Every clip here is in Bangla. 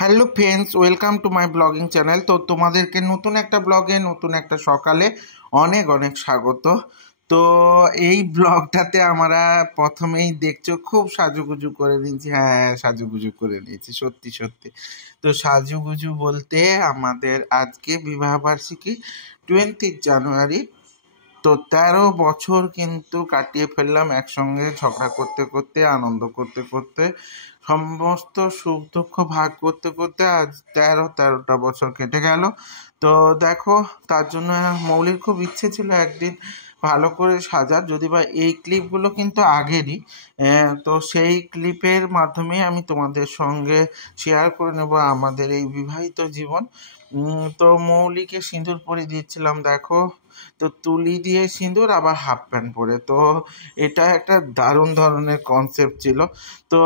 Hello friends, welcome to my blogging channel. তো তোমাদেরকে নতুন একটা ব্লগে নতুন একটা সকালে অনেক অনেক স্বাগত। তো এই ব্লগটাতে আমরা প্রথমেই দেখছো খুব সাজুগুজু করে নিয়েছি। হ্যাঁ, সাজুগুজু করে নিয়েছি, সত্যি সত্যি। তো সাজুগুজু বলতে আমাদের আজকে বিবাহবার্ষিকী 20 জানুয়ারি। তো 13 বছর কিন্তু কাটিয়ে ফেললাম একসঙ্গে, ঝগড়া করতে করতে, আনন্দ করতে করতে, সমস্ত সুখ দুঃখ ভাগ করতে করতে আজ 13টা বছর কেটে গেল। তো দেখো, তার জন্য মৌলির খুব ইচ্ছে ছিল একদিন ভালো করে সাজার, যদি বা এই ক্লিপগুলো কিন্তু আগেরই। তো সেই ক্লিপের মাধ্যমে আমি তোমাদের সঙ্গে শেয়ার করে নেব আমাদের এই বিবাহিত জীবন। তো মৌলিকে সিঁদুর পরিয়ে দিয়েছিলাম, দেখো। তো তুলি দিয়ে সিঁদুর, আবার হাফ প্যান্ট পরে। তো এটা একটা দারুণ ধরনের কনসেপ্ট ছিল। তো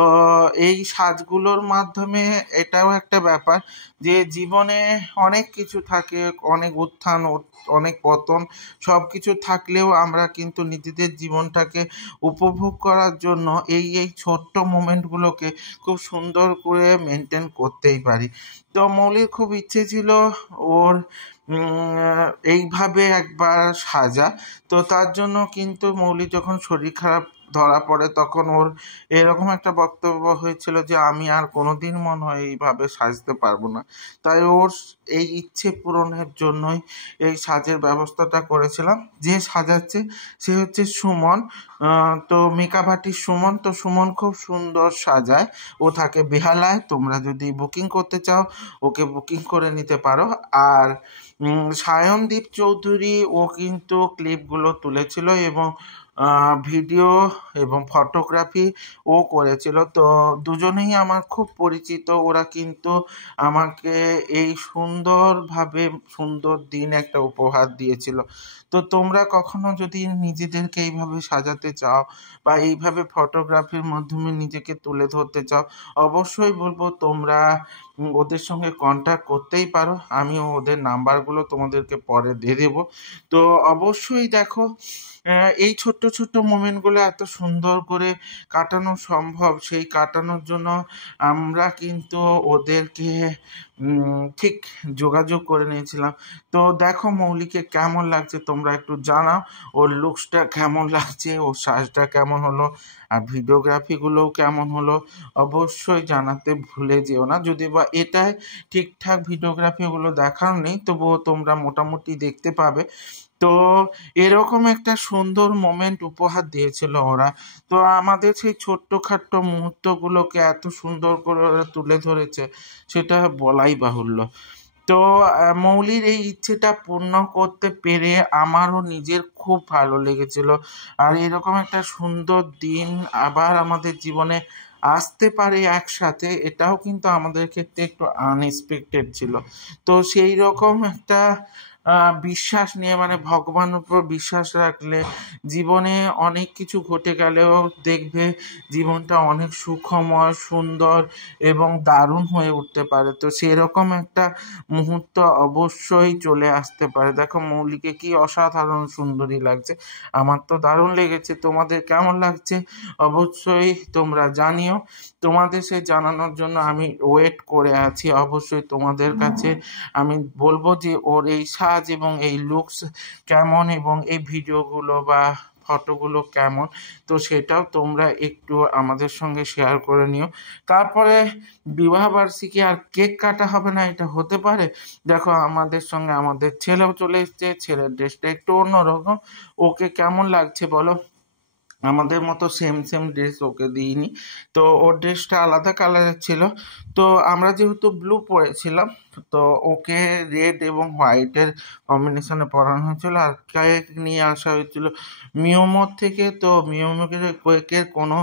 এই সাজগুলোর মাধ্যমে এটাও একটা ব্যাপার যে জীবনে অনেক কিছু থাকে, অনেক উত্থান অনেক পতন, সব কিছু থাকলেও আমরা কিন্তু নিজেদের জীবনটাকে উপভোগ করার জন্য এই ছোট্ট মোমেন্টগুলোকে খুব সুন্দর করে মেনটেন করতেই পারি। তো মৌলির খুব ইচ্ছে ছিল ওর এইভাবে একবার সাজা। তো তার জন্য কিন্তু মৌলি যখন শরীর খারাপ ধরা পড়ে তখন ওর এরকম একটা বক্তব্য হয়েছিল যে আমি আর কোনোদিন মনে হয় এইভাবে সাজতে পারবো না। তাই ওর এই ইচ্ছে পূরণের জন্যই এই সাজের ব্যবস্থাটা করেছিলাম। যে সাজাচ্ছে সে হচ্ছে সুমন। তো মেকআপ আর্টিস্ট সুমন। তো সুমন খুব সুন্দর সাজায়, ও থাকে বেহালায়। তোমরা যদি বুকিং করতে চাও ওকে বুকিং করে নিতে পারো। আর সায়নদীপ চৌধুরী, ও কিন্তু ক্লিপগুলো তুলেছিল এবং ভিডিও এবং ফটোগ্রাফি ও করেছিল। তো দুজনেই আমার খুব পরিচিত। ওরা কিন্তু আমাকে এই সুন্দরভাবে সুন্দর দিন একটা উপহার দিয়েছিল। তো তোমরা কখনো যদি নিজেদেরকে এইভাবে সাজাতে চাও বা এইভাবে ফটোগ্রাফির মাধ্যমে নিজেকে তুলে ধরতে চাও, অবশ্যই বলবো তোমরা ওদের সঙ্গে কন্ট্যাক্ট করতেই পারো। আমি ওদের নাম্বারগুলো তোমাদেরকে পরে দিয়ে দেবো। তো অবশ্যই দেখো, এই ছোট্ট ছোট্ট মোমেন্টগুলো এত সুন্দর করে কাটানো সম্ভব, সেই কাটানোর জন্য আমরা কিন্তু ওদেরকে ঠিক যোগাযোগ করে নিয়েছিলাম। তো দেখো মৌলিকে কেমন লাগছে তোমরা একটু জানাও, ওর লুকসটা কেমন লাগছে, ওর সাজটা কেমন হলো, আর ভিডিওগ্রাফিগুলোও কেমন হলো অবশ্যই জানাতে ভুলে যেও না। যদি বা এটাই ঠিকঠাক ভিডিওগ্রাফিগুলো দেখানো নেই, তবুও তোমরা মোটামুটি দেখতে পাবে। তো এরকম একটা সুন্দর মোমেন্ট উপহার দিয়েছিল ওরা। তো আমাদের সেই ছোট্টখাট্ট মুহূর্তগুলোকে এত সুন্দর করে ওরা তুলে ধরেছে, সেটা বলাই বাহুল্য। তো মৌলির এই ইচ্ছেটা পূর্ণ করতে পেরে আমারও নিজের খুব ভালো লেগেছিল। আর এরকম একটা সুন্দর দিন আবার আমাদের জীবনে আসতে পারে একসাথে, এটাও কিন্তু আমাদের ক্ষেত্রে একটু আনএক্সপেক্টেড ছিল। তো সেই রকম একটা বিশ্বাস নিয়ে, মানে ভগবানের উপর বিশ্বাস রাখলে জীবনে অনেক কিছু ঘটে গেলেও দেখবে জীবনটা অনেক সুখময়, সুন্দর এবং দারুণ হয়ে উঠতে পারে। তো সেরকম একটা মুহূর্ত অবশ্যই চলে আসতে পারে। দেখো মৌলিকে কি অসাধারণ সুন্দরী লাগছে, আমার তো দারুণ লেগেছে। তোমাদের কেমন লাগছে অবশ্যই তোমরা জানিও। তোমাদের সে জানানোর জন্য আমি ওয়েট করে আছি। অবশ্যই তোমাদের কাছে আমি বলবো যে ওর এই সাজ এবং এই লুকস কেমন এবং এই ভিডিওগুলো বা ফটোগুলো কেমন, তো সেটাও তোমরা একটু আমাদের সঙ্গে শেয়ার করে নিও। তারপরে বিবাহবার্ষিকী আর কেক কাটা হবে না এটা হতে পারে? দেখো আমাদের সঙ্গে আমাদের ছেলেও চলে এসছে, ছেলের ড্রেসটা একটু অন্যরকম। ওকে কেমন লাগছে বলো? আমাদের মতো সেম সেম ড্রেস ওকে দিইনি, তো ওর ড্রেসটা আলাদা কালারের ছিল। তো আমরা যেহেতু ব্লু পরেছিলাম, তো ওকে রেড এবং হোয়াইটের কম্বিনেশনে পরানো হয়েছিল। আর কেক নিয়ে আসা হয়েছিল মিওমোর থেকে। তো মিওমোর কেকের কোনো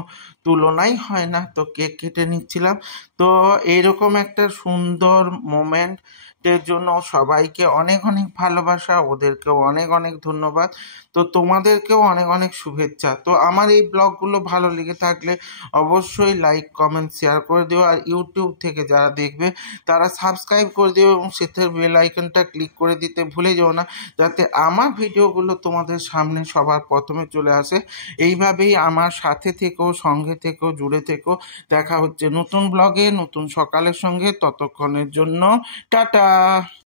তুলনাই হয় না, তো কেক কেটে নিচ্ছিলাম। তো এইরকম একটা সুন্দর মোমেন্টের জন্য সবাইকে অনেক অনেক ভালোবাসা, ওদেরকেও অনেক অনেক ধন্যবাদ। তো তোমাদেরকেও অনেক অনেক শুভেচ্ছা। তো আমার এই ব্লগগুলো ভালো লেগে থাকলে অবশ্যই লাইক, কমেন্ট, শেয়ার করে দিও। আর ইউটিউব থেকে যারা দেখবে তারা সাবস্ক্রাইব করে দিও এবং সেটার বেল আইকনটা ক্লিক করে দিতে ভুলে যেও না, যাতে আমার ভিডিওগুলো তোমাদের সামনে সবার প্রথমে চলে আসে। এইভাবেই আমার সাথে থেকেও, সঙ্গে সঙ্গে থেকো, জুড়ে থেকো। দেখা হচ্ছে নতুন ব্লগে নতুন সকালের সঙ্গে। ততক্ষণের জন্য টাটা।